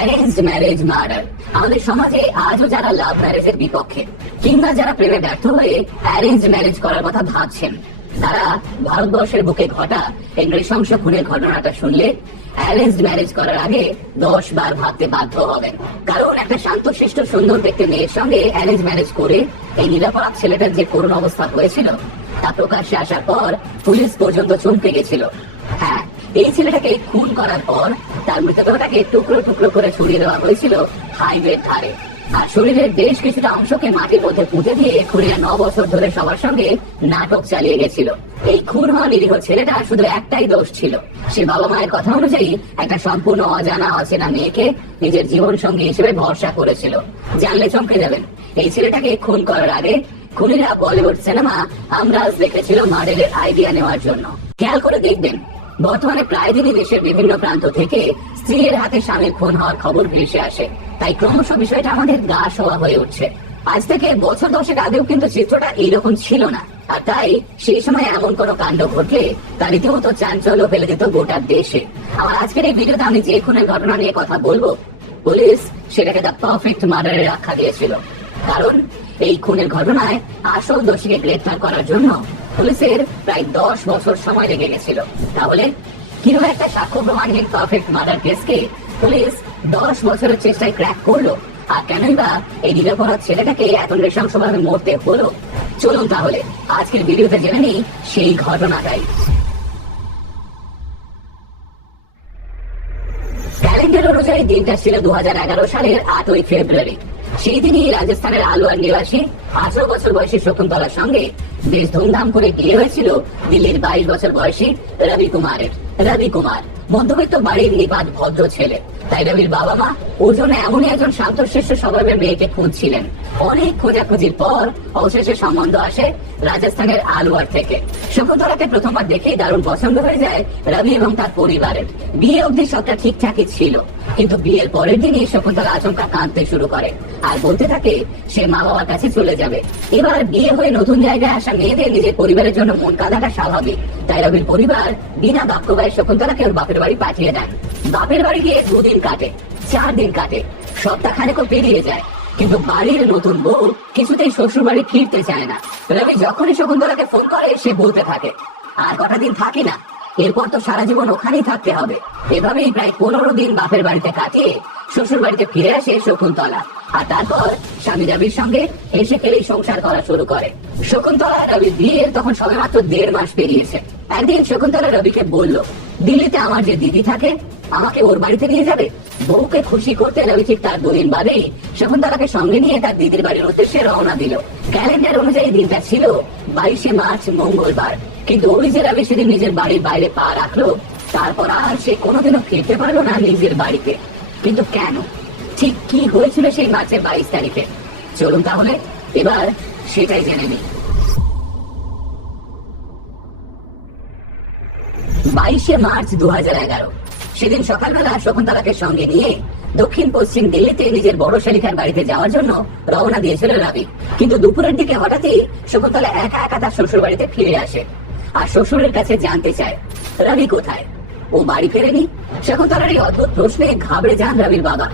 Arranged marriage murder. আমাদের সমাজে আজও যারা লাভ ম্যারেজের বিপক্ষে কিংবা যারা প্রেমে ব্যর্থ হয়ে অ্যারেঞ্জ ম্যারেজ করার কথা ভাবছেন, তারা ভারতবর্ষের বুকে ঘটা এই নৃশংস খুনের ঘটনাটা শুনলে অ্যারেঞ্জড ম্যারেজ করার আগে 10 বার ভাবতে বাধ্য হবেন। কারণ একটা শান্তশিষ্ট সুন্দর দেখতে মেয়ের সঙ্গে অ্যারেঞ্জ ম্যারেজ করে এই নিরাপরাধ ছেলেটার যে করুণ অবস্থা হয়েছিল তা প্রকাশ্যে আসার পর পুলিশ পর্যন্ত চমকে গেছিল। হ্যাঁ, এই ছেলেটাকে খুন করার পর তার মৃতদেহটাকে টুকরো টুকরো করে ছড়িয়ে দেওয়া হয়েছিল হাইওয়ের ধারে, আর শরীরের বেশ কিছুটা অংশকে মাটির মধ্যে পুঁতে দিয়ে খুনিরা 9 বছর ধরে সবার সঙ্গে নাটক চালিয়ে গেছিল। এই খুন হওয়া নিরীহ ছেলেটা শুধু একটাই দোষ ছিল, সে বাবা মায়ের কথা অনুযায়ী একটা সম্পূর্ণ অজানা অচেনা মেয়েকে নিজের জীবন সঙ্গী হিসেবে ভরসা করেছিল। জানলে চমকে যাবেন, এই ছেলেটাকে খুন করার আগে খুনিরা বলিউড সিনেমা আমরাজ দেখেছিল মার্ডারের আইডিয়া নেওয়ার জন্য। খেয়াল করে দেখবেন, বর্তমানে প্রায় দিনই দেশের বিভিন্ন প্রান্ত থেকে স্ত্রীর হাতে স্বামীর খুন হওয়ার খবর ভেসে আসে, তাই ক্রমশ বিষয়টা আমাদের গা শোয়া হয়ে উঠছে। আজ থেকে বছর 10 আগেও কিন্তু চিত্রটা এইরকম ছিল না, আর তাই সেই সময় এমন কোনো কাণ্ড ঘটলে তা রীতিমতো চাঞ্চল্য ফেলে দিত গোটা দেশে। আমার আজকের এই ভিডিওতে আমি যে খুনের ঘটনা নিয়ে কথা বলবো, পুলিশ সেটাকে দ্য পারফেক্ট মার্ডারের আখ্যা দিয়েছিল। কারণ এই খুনের ঘটনায় আসল দোষীকে গ্রেফতার করার জন্য পুলিশের প্রায় 10 বছর সময় লেগে গেছিল। তাহলে কিভাবে একটা সাক্ষ্য প্রমাণহীন পারফেক্ট মার্ডার কেসকে পুলিশ 10 বছরের চেষ্টায় ক্র্যাক করলো, আর কেনই বা এই নিরপরাধ ছেলেটাকে এত নৃশংসভাবে মরতে হলো? চলুন তাহলে আজকের ভিডিওতে জেনে নিই সেই ঘটনাটাই। ক্যালেন্ডার অনুযায়ী দিনটা ছিল 2011 সালের 8ই ফেব্রুয়ারি। সেই দিনই রাজস্থানের আলওয়ার নিবাসী 18 বছর বয়সী শকুন্তলার সঙ্গে বেশ ধুমধাম করে বিয়ে হয়েছিল দিল্লির 22 বছর বয়সী রবি কুমারের। রবি কুমার মধ্যবিত্ত বাড়ির নিপাত ভদ্র ছেলে, তাই রবির বাবা মা ওর জন্য এমনই একজন শান্তশিষ্ট স্বভাবের মেয়েকে খুঁজছিলেন। অনেক খোঁজাখুঁজির পর অবশেষে সম্বন্ধ আসে রাজস্থানের আলওয়ার থেকে। শকুন্তলাকে প্রথমবার দেখেই দারুণ পছন্দ হয়ে যায় রবি এবং তার পরিবারের। বিয়ে অবধি সবটা ঠিকঠাকই ছিল, কিন্তু বিয়ের পরের দিনই শকুন্তলা আচমকা কাঁদতে শুরু করে আর বলতে থাকে সে মা বাবার কাছে চলে যাবে। এবার বিয়ে হয়ে নতুন জায়গায় আসা মেয়েদের নিজের পরিবারের জন্য মন কাঁদাটা স্বাভাবিক, তাই রবির পরিবার বিনা বাক্য ব্যয়ে শকুন্তলাকে ওর বাপের বাড়ি পাঠিয়ে দেন। বাপের বাড়ি গিয়ে 2 দিন কাটে, 4 দিন কাটে, সপ্তাহখানেকও পেরিয়ে যায়, কিন্তু বাড়ির নতুন বউ কিছুতেই শ্বশুর বাড়ি ফিরতে চায় না। রবি যখনই শকুন্তলাকে ফোন করে সে বলতে থাকে আর কটা দিন থাকি না, এরপর তো সারা জীবন ওখানেই থাকতে হবে। এভাবেই প্রায় 15 দিন বাপের বাড়িতে কাটিয়ে শ্বশুর বাড়িতে ফিরে আসে শকুন্তলা, আর তারপর স্বামী রবির সঙ্গে এসে খেলেই সংসার করা শুরু করে। শকুন্তলা রবির বিয়ের তখন সবেমাত্র 1.5 মাস পেরিয়েছে। একদিন শকুন্তলা রবিকে বলল, দিল্লিতে আমার যে দিদি থাকে আমাকে ওর বাড়িতে নিয়ে যাবে। বউকে খুশি করতে রবি ঠিক তার 2 দিন বাদেই শকুন্তলাকে সঙ্গে নিয়ে তার দিদির বাড়ির উদ্দেশ্যে রওনা দিল। ক্যালেন্ডার অনুযায়ী দিনটা ছিল 22শে মার্চ মঙ্গলবার, কিন্তু ওই যে রবি সেদিন নিজের বাড়ির বাইরে পা রাখলো, তারপর আর সে কোনোদিনও ফিরতে পারলো না নিজের বাড়িতে। কিন্তু কেন, ঠিক কি হয়েছিল সেই মার্চের 22 তারিখে? চলুন তাহলে এবার সেটাই জেনে নিই। 22শে মার্চ 2011 সেদিন সকালবেলা শকুন্তলাকে সঙ্গে নিয়ে দক্ষিণ পশ্চিম দিল্লিতে নিজের বড় শালিকার বাড়িতে যাওয়ার জন্য রওনা দিয়েছিল রবি। কিন্তু দুপুরের দিকে হঠাৎই শকুন্তলা একা একা তার শ্বশুর বাড়িতে ফিরে আসে আর শ্বশুরের কাছে জানতে চায় রবি কোথায়, ও বাড়ি ফেরেনি। শকুন্তলার এই অদ্ভুত প্রশ্নে ঘাবড়ে যান রবির বাবা,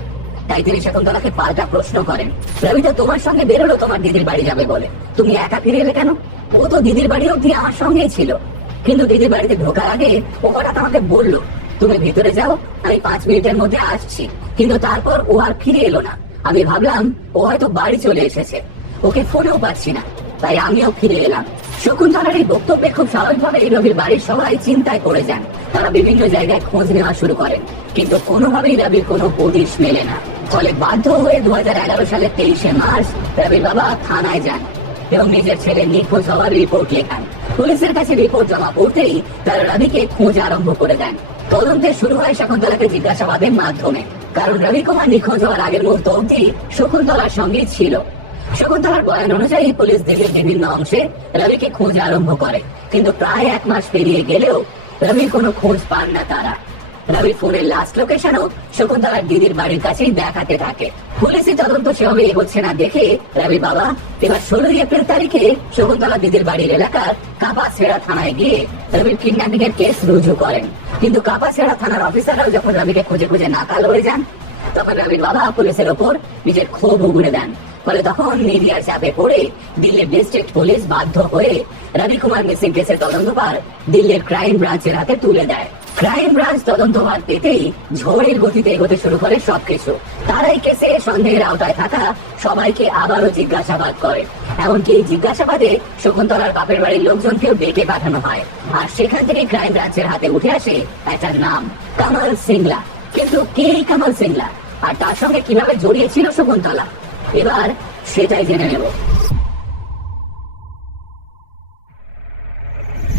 তাই তিনি শকুন্তলাকে পাল্টা প্রশ্ন করেন, রবি তো তোমার সঙ্গে বেরোলো তোমার দিদির বাড়ি যাবে বলে, তুমি একা ফিরে এলে কেন? ও তো দিদির বাড়ি অব্দি আমার সঙ্গেই ছিল, কিন্তু দিদির বাড়িতে ঢোকার আগে ও হঠাৎ আমাকে বললো তুমি ভিতরে যাও, আমি 5 মিনিটের মধ্যে আসছি। কিন্তু তারপর ও আর ফিরে এলো না। আমি ভাবলাম ও হয়তো বাড়ি চলে এসেছে, ওকে ফোনেও পাচ্ছি না, তাই আমিও ফিরে এলাম। শকুন্তলার এই বক্তব্যে খুব স্বাভাবিকভাবে রবির বাড়ির সবাই চিন্তায় পড়ে যান। তারা বিভিন্ন জায়গায় খোঁজ নেওয়া শুরু করেন, কিন্তু কোনোভাবেই রবির কোনো হদিশ মেলে না। ফলে বাধ্য হয়ে 2011 সালের 23শে মার্চ রবির বাবা থানায় যান এবং নিজের ছেলে নিখোঁজ হওয়ার রিপোর্ট লেখান। পুলিশের কাছে রিপোর্ট জমা পড়তেই তারা রবিকে খোঁজ আরম্ভ করে দেন। তদন্তে শুরু হয় শকুন্তলাকে জিজ্ঞাসাবাদের মাধ্যমে, কারণ রবি কুমার নিখোঁজ হওয়ার আগের মুহূর্ত অবধি শকুন্তলার সঙ্গে ছিল। শকুন্তলার বয়ান অনুযায়ী পুলিশ দিল্লির বিভিন্ন অংশে রবিকে খোঁজ আরম্ভ করে, কিন্তু প্রায় 1 মাস পেরিয়ে গেলেও রবির কোনো খোঁজ পান না তারা। রবির ফোনের লাস্ট লোকেশনও শকুন্তলার দিদির বাড়ির কাছেই দেখাতে থাকে। পুলিশি তদন্ত সেভাবে এগোচ্ছে না দেখে রবির বাবা এবার 16 এপ্রিল তারিখে শকুন্তলা দিদির বাড়ির এলাকার কাপাসিয়া থানায় গিয়ে রবির কিডন্যাপিং এর কেস রুজু করেন। কিন্তু কাপাসিয়া থানার অফিসাররাও যখন রবিকে খুঁজে খুঁজে নাকাল হয়ে যান, তখন রবির বাবা পুলিশের ওপর নিজের ক্ষোভ উগড়ে দেন। ফলে তখন মিডিয়ার চাপে পড়ে দিল্লির ডিস্ট্রিক্ট পুলিশ বাধ্য হয়ে রবি কুমার মিসিং কেসের তদন্তভার দিল্লির ক্রাইম ব্রাঞ্চের হাতে তুলে দেয়। ক্রাইম ব্রাঞ্চ তদন্তভার পেতেই ঝড়ের গতিতে এগোতে শুরু করে সবকিছু। তারাই কেসে সন্দেহের আওতায় থাকা সবাইকে আবারও জিজ্ঞাসাবাদ করে। এমনকি এই জিজ্ঞাসাবাদে শকুন্তলার বাপের বাড়ির লোকজনকেও ডেকে পাঠানো হয়। আর সেখান থেকে ক্রাইম ব্রাঞ্চের হাতে উঠে আসে একটা নাম, কামাল সিংলা। কিন্তু কে এই কামাল সিংলা, আর তার সঙ্গে কিভাবে জড়িয়েছিল শকুন্তলা, এবার সেটাই জেনে নেব।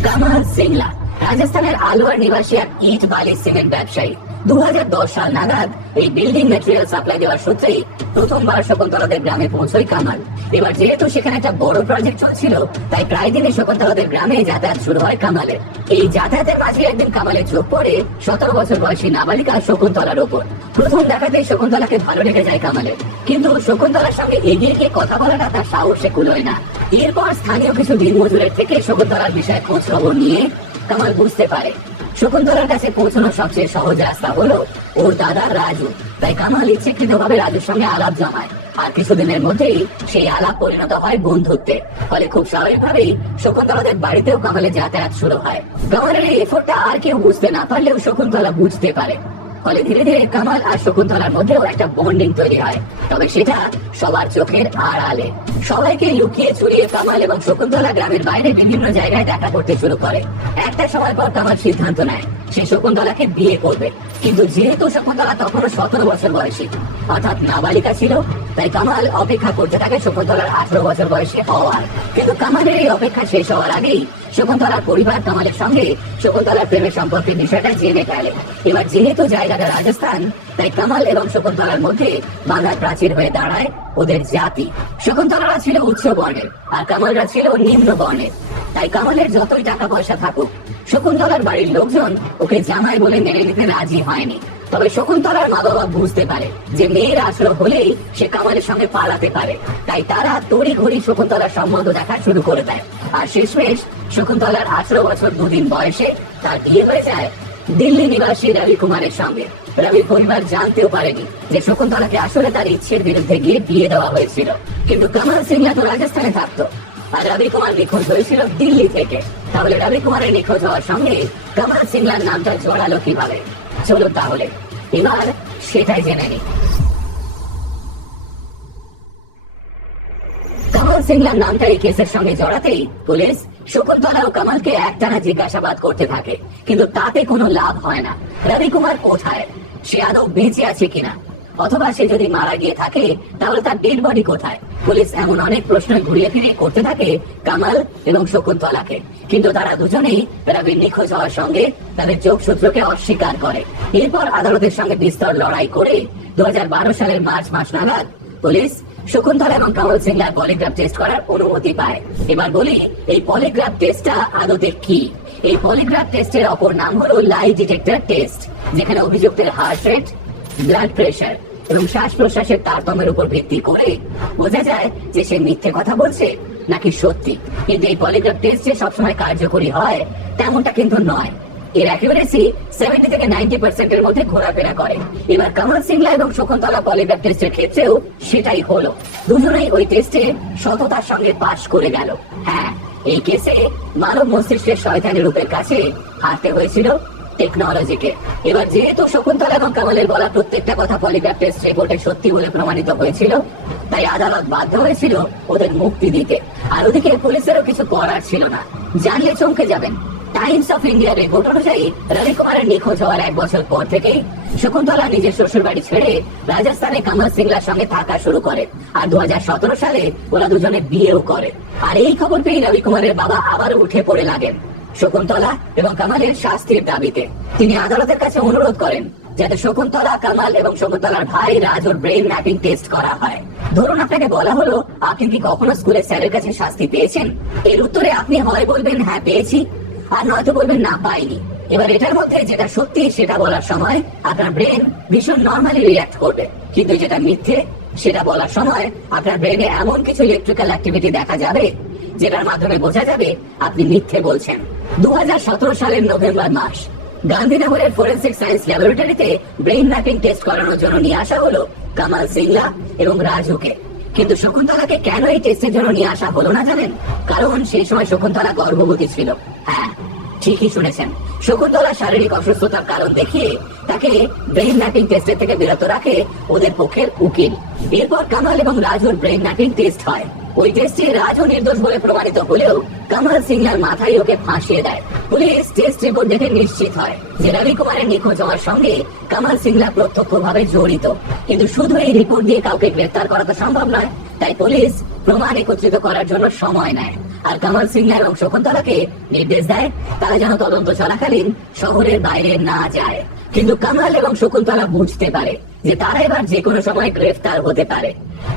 কামাল সিংলা রাজস্থানের আলওয়ার নিবাসী এক ইট বালি সিমেন্ট ব্যবসায়ী। 2010 সাল নাগাদ এই বিল্ডিং ম্যাটেরিয়াল সাপ্লাই দেওয়ার সূত্রেই প্রথমবার শকুন্তলাদের গ্রামে পৌঁছয় কামাল। এবার যেহেতু সেখানে একটা বড় প্রজেক্ট চলছিল, তাই প্রায় দিনে শকুন্তলাদের গ্রামে যাতায়াত শুরু হয় কামালের। এই যাতায়াতের মাঝে একদিন কামালের চোখ পড়ে 17 বছর বয়সী নাবালিকা শকুন্তলার ওপর। প্রথম দেখাতেই শকুন্তলাকে ভালো লেগে যায় কামালের, কিন্তু শকুন্তলার সঙ্গে এগিয়ে গিয়ে কথা বলাটা তার সাহসে কুলোয় না। এরপর স্থানীয় কিছু দিনমজুরের থেকে শকুন্তলার বিষয়ে খোঁজ খবর নিয়ে কামাল বুঝতে পারে শকুন্তলার কাছে পৌঁছানোর সবচেয়ে সহজ রাস্তা হলো ওর দাদা রাজু। তাই কামাল ইচ্ছাকৃতভাবে রাজুর সঙ্গে আলাপ জমায়, আর কিছুদিনের মধ্যেই সেই আলাপ পরিণত হয় বন্ধুত্বে। ফলে খুব স্বাভাবিকভাবেই শকুন্তলাদের বাড়িতেও কামালের যাতায়াত শুরু হয়। কামালের এই এফোর্টটা আর কেউ বুঝতে না পারলেও শকুন্তলা বুঝতে পারে। ফলে ধীরে ধীরে কামাল আর শকুন্তলার মধ্যেও একটা বন্ডিং তৈরি হয়, তবে সেটা সবার চোখের আড়ালে। সবাইকে লুকিয়ে চুরিয়ে কামাল এবং শকুন্তলা গ্রামের বাইরে বিভিন্ন জায়গায় দেখা করতে শুরু করে। একটা সময় পর কামাল সিদ্ধান্ত নেয় সে শকুন্তলাকে বিয়ে করবে, কিন্তু যেহেতু শকুন্তলা তখনও 17 বছর বয়সী, অর্থাৎ নাবালিকা ছিল, তাই কামাল অপেক্ষা করতে থাকে শকুন্তলার 18 বছর বয়সী হওয়ার। কিন্তু কামালের এই অপেক্ষা শেষ হওয়ার আগেই শকুন্তলার পরিবার কামালের সঙ্গে শকুন্তলার প্রেমের সম্পর্কের বিষয়টা জেনে ফেলে। এবার যেহেতু জায়গাটা রাজস্থান, তাই কামাল এবং শকুন্তলার মধ্যে বাংলার প্রাচীর হয়ে দাঁড়ায় ওদের জাতি। শকুন্তলারা ছিল উচ্চ বর্ণের আর কামালরা ছিল নিম্ন বর্ণের। তাই কামালের যতই টাকা পয়সা থাকুক, শকুন্তলার বাড়ির লোকজন ওকে জামাই বলে মেনে নিতে রাজি হয়নি। তবে শকুন্তলার মা বাবা বুঝতে পারে যে মেয়ের আশ্রয় হলেই সে কামালের সঙ্গে পালাতে পারে, তাই তারা তড়ি ঘড়ি শকুন্তলার সম্বন্ধ দেখা শুরু করে দেয়। আর শেষমেশ শকুন্তলার 18 বছর 2 দিন বয়সে তার বিয়ে হয়ে যায় দিল্লি নিবাসী রবি কুমারের সঙ্গে। রবির পরিবার জানতেও পারেনি যে শকুন্তলাকে আসলে তার ইচ্ছের বিরুদ্ধে গিয়ে বিয়ে দেওয়া হয়েছিল। কিন্তু কামাল সিংলা তো রাজস্থানে থাকতো, আর রবি কুমার নিখোঁজ হয়েছিল দিল্লি থেকে। তাহলে রবি কুমারের নিখোঁজ হওয়ার সঙ্গে কামাল সিংলার নামটা জড়ালো কিভাবে? চলো তাহলে এবার সেটাই জেনে নিই। কামাল সিংলার নামটা এই কেসের সঙ্গে জড়াতেই পুলিশ শকুন্তলা ও কামালকে একটানা জিজ্ঞাসাবাদ করতে থাকে, কিন্তু তাতে কোনো লাভ হয় না। রবি কুমার কোথায়? সে আদৌ বেঁচে আছে কিনা? অথবা সে যদি মারা গিয়ে থাকে তাহলে তার ডেড বডি কোথায়? পুলিশ এমন অনেক প্রশ্ন ঘুরিয়ে ফিরিয়ে করতে থাকে কামাল এবং শকুন্তলাকে, কিন্তু তারা দুজনেই রবির নিখোঁজ হওয়ার সঙ্গে তাদের যোগসূত্রকে অস্বীকার করে। এরপর আদালতের সঙ্গে বিস্তর লড়াই করে 2012 সালের মার্চ মাস নাগাদ পুলিশ শকুন্তলা এবং কামাল সিংলার পলিগ্রাফ টেস্ট করার অনুমতি পায়। এবার বলি এই পলিগ্রাফ টেস্টটা আদতে কি? এই পলিগ্রাফ টেস্টের অপর নাম হলো লাই ডিটেক্টর টেস্ট, যেখানে অভিযুক্তের হার্ট রেট, ব্লাড প্রেশার এবং শ্বাস প্রশ্বাসের তারতম্যের উপর ভিত্তি করে বোঝা যায় যে সে মিথ্যে কথা বলছে নাকি সত্যি। কিন্তু এই পলিগ্রাফ টেস্ট যে সবসময় কার্যকরী হয় তেমনটা কিন্তু নয়। এর অ্যাকুরেসি 70 থেকে 90% এর মধ্যে ঘোরাফেরা করে। এবার কামাল সিংলা এবং শকুন্তলা পলিগ্রাফ টেস্টের ক্ষেত্রেও সেটাই হলো। দুজনেই ওই টেস্টে সততার সঙ্গে পাশ করে গেল। হ্যাঁ, এই কেসে মানব মস্তিষ্কের শয়তানি রূপের কাছে হারতে হয়েছিল টেকনোলজিকে। এবার যেহেতু শকুন্তলা এবং কামালের বলা প্রত্যেকটা কথা পলিগ্রাফ টেস্ট রিপোর্টে সত্যি বলে প্রমাণিত হয়েছিল, তাই আদালত বাধ্য হয়েছিল ওদের মুক্তি দিতে। আর ওদিকে পুলিশেরও কিছু করার ছিল না। জানলে চমকে যাবেন, টাইমস অফ ইন্ডিয়ার রিপোর্ট অনুযায়ী রবি কুমারের নিখোঁজ হওয়ার 1 বছর পর থেকেই শকুন্তলা নিজের শ্বশুর বাড়ি ছেড়ে রাজস্থানে কামাল সিংলার সঙ্গে থাকা শুরু করে। আর 2017 সালে ওরা দুজনে বিয়েও করে। আর এই খবর পেয়ে রবি কুমারের বাবা আবারও উঠে পড়ে লাগেন শকুন্তলা এবং কামালের শাস্তির দাবিতে। তিনি আদালতের কাছে অনুরোধ করেন যাতে শকুন্তলা, কামাল এবং শকুন্তলার ভাই রাজুর ব্রেন ম্যাপিং টেস্ট করা হয়। ধরুন আপনাকে বলা হলো, আপনি কি কখনো স্কুলের স্যারের কাছে শাস্তি পেয়েছেন? এর উত্তরে আপনি হয় বলবেন হ্যাঁ পেয়েছি, আর নয়তো বলবেন না পাইনি। এবার এটার মধ্যে যেটা সত্যি সেটা বলার সময় আপনার ব্রেন ভীষণ নর্মালি রিঅ্যাক্ট করবে, কিন্তু যেটা মিথ্যে সেটা বলার সময় আপনার ব্রেনে এমন কিছু ইলেকট্রিক্যাল অ্যাক্টিভিটি দেখা যাবে যেটার মাধ্যমে বোঝা যাবে আপনি মিথ্যে বলছেন। 2017 সালের নভেম্বর মাস, গান্ধীনগরের ফরেন্সিক সায়েন্স ল্যাবরেটরিতে ব্রেইন ম্যাপিং টেস্ট করানোর জন্য নিয়ে আসা হলো কামাল সিংলা এবং রাজুকে। কিন্তু শকুন্তলাকে কেন এই টেস্টের জন্য নিয়ে আসা হলো না জানেন? কারণ সেই সময় শকুন্তলা গর্ভবতী ছিল। হ্যাঁ, ঠিকই শুনেছেন, শকুন্তলা শারীরিক অসুস্থতার কারণ দেখিয়ে তাকে ব্রেইন ম্যাপিং টেস্টের থেকে বিরত রাখে ওদের পক্ষের উকিল। এরপর কামাল এবং রাজুর ব্রেইন ম্যাপিং টেস্ট হয়। ওই টেস্টে রাজু নির্দোষ বলে প্রমাণিত হলেও কামাল সিংলার মাথায় ওকে ফাঁসিয়ে দেয়। পুলিশ টেস্ট রিপোর্ট দেখে নিশ্চিত হয় যে রবি কুমারের নিখোঁজ হওয়ার সঙ্গে কামাল সিংলা প্রত্যক্ষভাবে জড়িত। কিন্তু শুধু এই রিপোর্ট দিয়ে কাউকে গ্রেফতার করা তো সম্ভব নয়, তাই পুলিশ প্রমাণ একত্রিত করার জন্য সময় নেয়। আর কামাল সিংলা এবং শকুন্তলাকে নির্দেশ দেয় তারা যেন তদন্ত চলাকালীন শহরের বাইরে না যায়। কিন্তু কামাল এবং শকুন্তলা বুঝতে পারে যে তারা এবার যে কোনো সময় গ্রেফতার হতে পারে।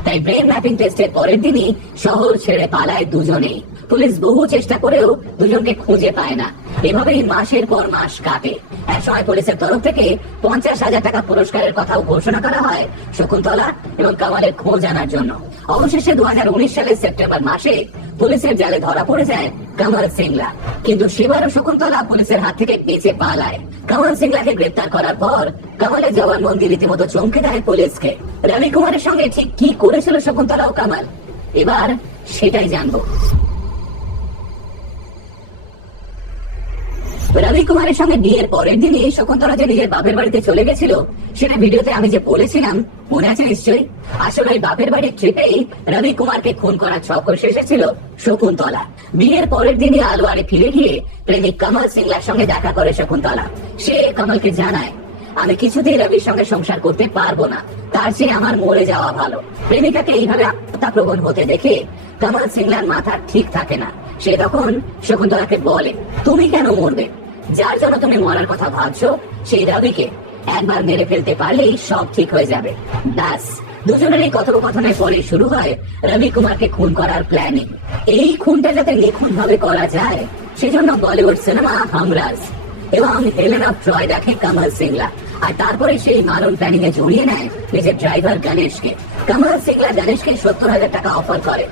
তাই ব্রেন ম্যাপিং টেস্টের পরের দিনই শহর ছেড়ে পালায় দুজনেই। পুলিশ বহু চেষ্টা করেও দুজনকে খুঁজে পায় না। এভাবেই মাসের পর মাস কাটে। এক সময় পুলিশের তরফ থেকে 50,000 টাকা পুরস্কারের কথাও ঘোষণা করা হয় শকুন্তলা এবং কামালের খোঁজ আনার জন্য। অবশেষে 2019 সালের সেপ্টেম্বর মাসে পুলিশের জালে ধরা পড়ে যায় কামাল সিংলা। কিন্তু সেবারও শকুন্তলা পুলিশের হাত থেকে বেঁচে পালায়। কামাল সিংলাকে গ্রেপ্তার করার পর কামালের জবানবন্দি রীতিমতো চমকে দেয় পুলিশকে। রবি কুমারের সঙ্গে ঠিক কি করেছিল শকুন্তলা ও কামাল, এবার সেটাই জানবো। রবি কুমারের সঙ্গে বিয়ের পরের দিনই শকুন্তলা যে নিজের বাপের বাড়িতে চলে গেছিল সেটা ভিডিওতে আমি যে বলেছিলাম মনে আছে নিশ্চয়ই। আসলে বাপের বাড়ির ট্রিপেই রবি কুমারকে খুন করার চক্কর শেষেছিল শকুন্তলা। বিয়ের পরের দিনই আলোয়ারে ফিরে গিয়ে প্রেমিক কামাল সিংলার সঙ্গে দেখা করে শকুন্তলা। সে কামালকে জানায়, আমি কিছুতেই রবির সঙ্গে সংসার করতে পারবো না, তার চেয়ে আমার মরে যাওয়া ভালো। প্রেমিকাকে এইভাবে আত্মপ্রবণ হতে দেখে কামাল সিংলার মাথা ঠিক থাকে না। সে তখন শকুন্তলাকে বলে, তুমি কেন মরবে? যার জন্য তুমি মরার কথা ভাবছো সেই রবিকে একবার মেরে ফেলতে পারলেই সব ঠিক হয়ে যাবে। ব্যাস, দুজনের এই কথোপকথনের পরে শুরু হয় রবি কুমারকে খুন করার প্ল্যানিং। এই খুনটা যাতে নিখুঁত ভাবে করা যায় সেজন্য বলিউড সিনেমা হামরাজ এবং হেলেন অফ ট্রয় দেখে কামাল সিংলা। আর তারপরে সেই মারণ প্ল্যানিং এ জড়িয়ে নেয় নিজের ড্রাইভার গণেশকে। কামাল সিংলা গণেশকে 70,000 টাকা অফার করে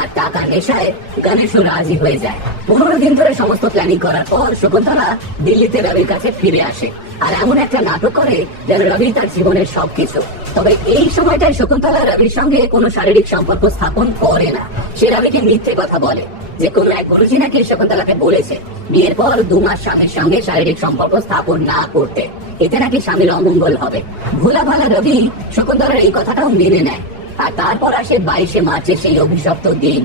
আর টাকা নেশায় গণেশও রাজি হয়ে যায়। 15 দিন ধরে সমস্ত প্ল্যানিং করার পর শকুন্তলা দিল্লিতে রবির কাছে ফিরে আসে আর এমন একটা নাটক করে যেন রবি তার জীবনের সবকিছু। তবে এই সময়টায় শকুন্তলা রবির সঙ্গে কোনো শারীরিক সম্পর্ক স্থাপন করে না। সে রবিকে মিথ্যে কথা বলে যে কোনো এক গুরুজি নাকি শকুন্তলাকে বলেছে বিয়ের পর 2 মাস স্বামীর সঙ্গে শারীরিক সম্পর্ক স্থাপন না করতে, এতে নাকি স্বামীর অমঙ্গল হবে। ভোলা ভালা রবি শকুন্তলার এই কথাটাও মেনে নেয়। আর তারপর আসে 22শে মার্চের সেই অভিশপ্ত দিন।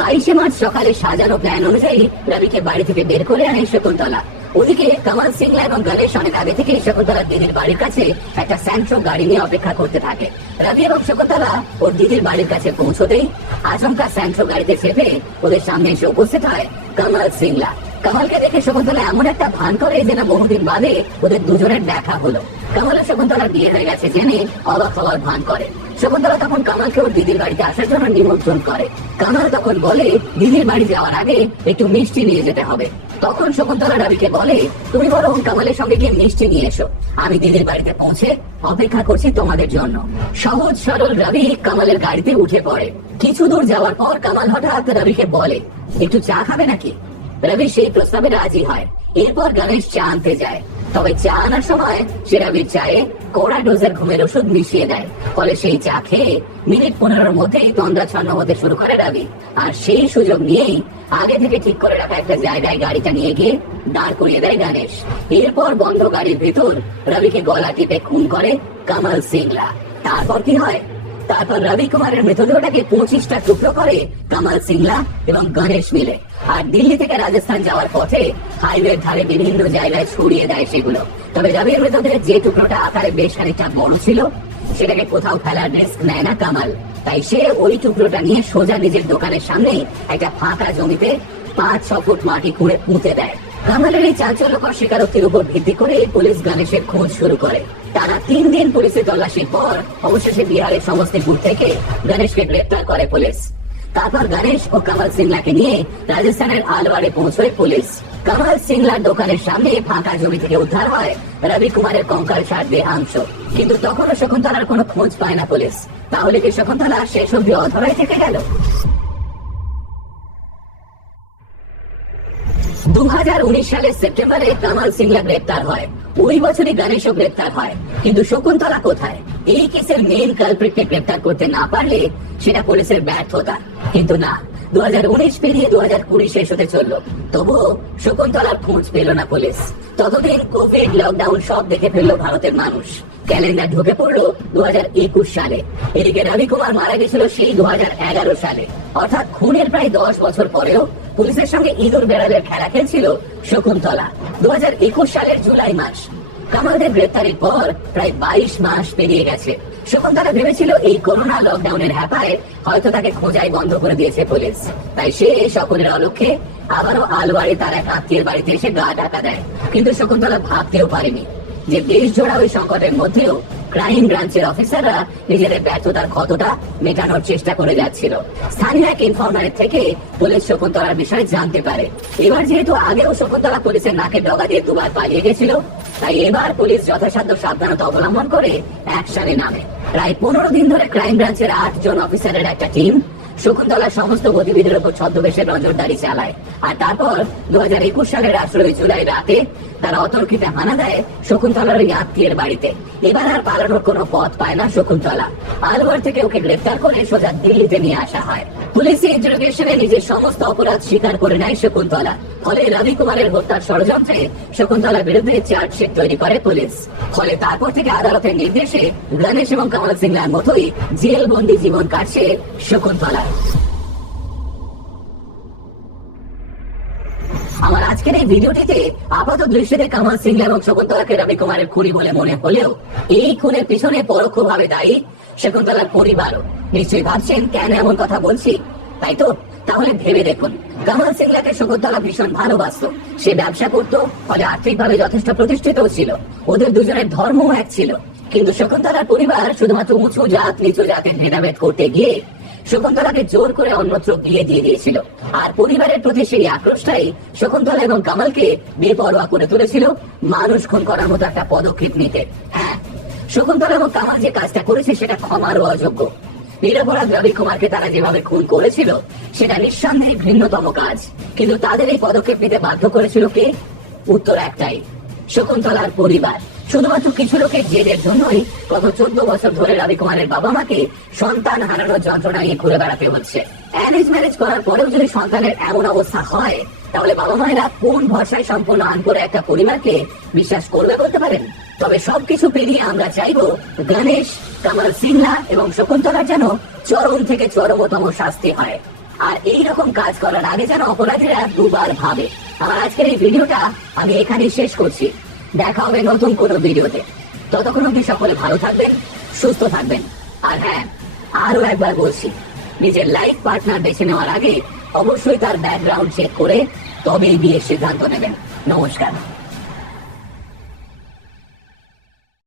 22শে মার্চ সকালে সাজানো প্ল্যান অনুযায়ী রবিকে বাড়ি থেকে বের করে আনে শকুন্তলা। ওদিকে কামাল সিংলা এবং গণেশ অনেক আগে থেকে শকুন্তলার দিদির বাড়ির কাছে একটা স্যান্ট্রো গাড়ি নিয়ে অপেক্ষা করতে থাকে। রবি এবং শকুন্তলা ওর দিদির বাড়ির কাছে পৌঁছতেই আচমকা স্যান্ট্রো গাড়িতে চেপে ওদের সামনে এসে উপস্থিত হয় কামাল সিংলা। কামালকে দেখে শকুন্তলা এমন একটা ভান করে যেন বহুদিন বাদে ওদের দুজনের দেখা হলো। কামাল ও শকুন্তলার বিয়ে হয়ে গেছে জেনে অবাক হওয়ার ভান করে। শকুন্তলা তখন কামালকে ওর দিদির বাড়িতে আসার জন্য নিমন্ত্রণ করে। কামাল তখন বলে দিদির বাড়ি যাওয়ার আগে একটু মিষ্টি নিয়ে যেতে হবে। তখন শকুন্তলা রবিকে বলে, তুমি বরং কামালের সঙ্গে গিয়ে মিষ্টি নিয়ে এসো, আমি দিদির বাড়িতে পৌঁছে অপেক্ষা করছি তোমাদের জন্য। সহজ সরল রবি কামালের গাড়িতে উঠে পড়ে। কিছু দূর যাওয়ার পর কামাল হঠাৎ রবিকে বলে, একটু চা খাবে নাকি? রবি সেই প্রস্তাবে রাজি হয়। এরপর গণেশ চা আনতে যায়। তবে চা আনার সময় সে রবির চায়ে কড়া ডোজের ঘুমের ওষুধ মিশিয়ে দেয়। ফলে সেই চা খেয়ে মিনিট 15-এর মধ্যেই তন্দ্রাচ্ছন্ন হতে শুরু করে রবি। আর সেই সুযোগ নিয়েই আগে থেকে ঠিক করে রাখা একটা জায়গায় গাড়িটা নিয়ে গিয়ে দাঁড় করিয়ে দেয় গণেশ। এরপর বন্ধ গাড়ির ভেতর রবিকে গলা টিপে খুন করে কামাল সিংলা। তারপর কি হয়? তারপর রবি কুমারের মৃতদেহটাকে 25টা টুকরো করে কামাল সিংলা এবং গণেশ মিলে। আর দিল্লি থেকে রাজস্থান যাওয়ার পথে হাইওয়ের ধারে বিভিন্ন জায়গায় ছড়িয়ে দেয় সেগুলো। তবে রবির মৃতদেহের যে টুকরোটা আকারে বেশ খানিকটা বড় ছিল সেটাকে কোথাও ফেলার রিস্ক নেয় না কামাল। তাই সে ওই টুকরোটা নিয়ে সোজা নিজের দোকানের সামনে একটা ফাঁকা জমিতে 5-6 ফুট মাটি খুঁড়ে পুঁতে দেয়। কামালের এই চাঞ্চল্যকর স্বীকারোক্তির উপর ভিত্তি করে পুলিশ গণেশের খোঁজ শুরু করে। টানা 3 দিন পুলিশের তল্লাশির পর অবশেষে বিহারের সমস্তিপুর থেকে গণেশকে গ্রেপ্তার করে পুলিশ। তারপর গণেশ ও কামাল সিংলাকে নিয়ে রাজস্থানের আলওয়ারে পৌঁছয় পুলিশ। কামাল সিংলার দোকানের সামনে ফাঁকা জমি থেকে উদ্ধার হয় রবি কুমারের কঙ্কালসার দেহাংশ। কিন্তু তখনও শকুন্তলার কোনো খোঁজ পায় না পুলিশ। তাহলে কি শকুন্তলা শেষ অবধি অধরাই থেকে গেল? 2019 সালের সেপ্টেম্বরে কামাল সিংলা গ্রেপ্তার হয়। ওই বছরই গণেশও গ্রেপ্তার হয়। কিন্তু শকুন্তলা কোথায়? এই কেসের মেইন কালপ্রিটকে গ্রেপ্তার করতে না পারলে সেটা পুলিশের ব্যর্থতা। কিন্তু না, 2019 পেরিয়ে 2020 শেষ হতে চললো, তবুও শকুন্তলার খোঁজ পেল না পুলিশ। ততদিন কোভিড, লকডাউন সব দেখে ফেললো ভারতের মানুষ। ক্যালেন্ডার ঢুকে পড়লো 2021 সালে। এদিকে রবি কুমার মারা গেছিল সেই 2011 সালে। অর্থাৎ খুনের প্রায় 10 বছর পরেও পুলিশের সঙ্গে ইঁদুর বেড়ালের খেলা খেলছিল শকুন্তলা। 2021 সালের জুলাই মাস। কামালদের গ্রেপ্তারের পর প্রায় 22 মাস পেরিয়ে গেছে। শকুন্তলা ভেবেছিল এই করোনা লকডাউনের হ্যাপায় হয়তো তাকে খোঁজাই বন্ধ করে দিয়েছে পুলিশ। তাই সে সকলের অলক্ষ্যে আবারও আলওয়ারে তার এক আত্মীয়ের বাড়িতে এসে গা ঢাকা দেয়। কিন্তু শকুন্তলা ভাবতেও পারেনি যে দেশ জোড়া ওই সংকটের মধ্যেও ক্রাইম ব্রাঞ্চের অফিসাররা নিজেদের ব্যর্থতার ক্ষতটা মেটানোর চেষ্টা করে যাচ্ছিল। স্থানীয় এক ইনফরমারের থেকে পুলিশ শকুন্তলার বিষয়ে জানতে পারে। এবার যেহেতু আগেও শকুন্তলা পুলিশের নাকে ডগা দিয়ে দুবার পালিয়ে গেছিল, তাই এবার পুলিশ যথাসাধ্য সাবধানতা অবলম্বন করে অ্যাকশনে নামে। প্রায় 15 দিন ধরে ক্রাইম ব্রাঞ্চের 8 জন অফিসারের একটা টিম শকুন্তলার সমস্ত গতিবিধির উপর ছদ্মবেশে নজরদারি চালায়। আর তারপর 2021 সালের 18 জুলাই রাতে তারা অতর্কিতে হানা দেয় শকুন্তলার ওই আত্মীয়ের বাড়িতে। এবার আর পালানোর কোনো পথ পায় না শকুন্তলা। আলওয়ার থেকে ওকে গ্রেফতার করে সোজা দিল্লিতে নিয়ে আসা হয়। পুলিশি ইন্টারোগেশনে নিজের সমস্ত অপরাধ স্বীকার করে নেয় শকুন্তলা। ফলে রবি কুমারের হত্যার ষড়যন্ত্রে শকুন্তলার বিরুদ্ধে চার্জশিট তৈরি করে পুলিশ। ফলে তারপর থেকে আদালতের নির্দেশে গণেশ এবং কামাল সিংলার মতোই জেল বন্দি জীবন কাটছে শকুন্তলা। আমার আজকের এই ভিডিওটিতে আপাত দৃষ্টিতে কামাল সিংলা এবং শকুন্তলাকে রবি কুমারের খুনি বলে মনে হলেও এই খুনের পিছনে পরোক্ষভাবে দায়ী শকুন্তলার পরিবারও। নিশ্চয়ই ভাবছেন কেন এমন কথা বলছি, তাই তো? তাহলে ভেবে দেখুন, কামাল সিংলাকে শকুন্তলা ভীষণ ভালোবাসতো। সে ব্যবসা করতো, ফলে আর্থিকভাবে যথেষ্ট প্রতিষ্ঠিত ছিল। ওদের দুজনের ধর্মও এক ছিল। কিন্তু শকুন্তলার পরিবার শুধুমাত্র উঁচু জাত নিচু জাতের ভেদাভেদ করতে গিয়ে শকুন্তলাকে জোর করে অন্যত্র বিয়ে দিয়ে দিয়েছিল। আর পরিবারের প্রতি সেই আক্রোশটাই শকুন্তলা এবং কামালকে বেপরোয়া করে তুলেছিল মানুষ খুন করার মতো একটা পদক্ষেপ নিতে। হ্যাঁ, শকুন্তলা এবং কামাল যে কাজটা করেছে সেটা ক্ষমারও অযোগ্য। নিরপরাধ রবি কুমারকে তারা যেভাবে খুন করেছিল সেটা নিঃসন্দেহে ঘৃণ্যতম কাজ। কিন্তু তাদের এই পদক্ষেপ নিতে বাধ্য করেছিল কে? উত্তর একটাই, শকুন্তলার পরিবার। শুধুমাত্র কিছু লোকের জেদের জন্যই গত 14 বছর ধরে রবি কুমারের বাবা মাকে সন্তান হারানোর যন্ত্রণা নিয়ে ঘুরে বেড়াতে হচ্ছে। অ্যারেঞ্জ ম্যারেজ করার পরেও যদি সন্তানের এমন অবস্থা হয়, তাহলে বাবা মায়েরা কোন ভরসায় সম্পূর্ণ আন করে একটা পরিবারকে বিশ্বাস করবে বলতে পারেন? তবে সবকিছু পেরিয়ে আমরা চাইবো গণেশ, কামাল সিংলা এবং শকুন্তলার যেন চরম থেকে চরমতম শাস্তি হয়। আর এইরকম কাজ করার আগে যেন অপরাধীরা দুবার ভাবে। আমার আজকের এই ভিডিওটা আমি এখানেই শেষ করছি। দেখা হবে নতুন কোনো ভিডিওতে। ততক্ষণ অবধি সকলে ভালো থাকবেন, সুস্থ থাকবেন। আর হ্যাঁ, আরো একবার বলছি, নিজের লাইফ পার্টনার বেছে নেওয়ার আগে অবশ্যই তার ব্যাকগ্রাউন্ড চেক করে তবেই বিয়ের সিদ্ধান্ত নেবেন। নমস্কার।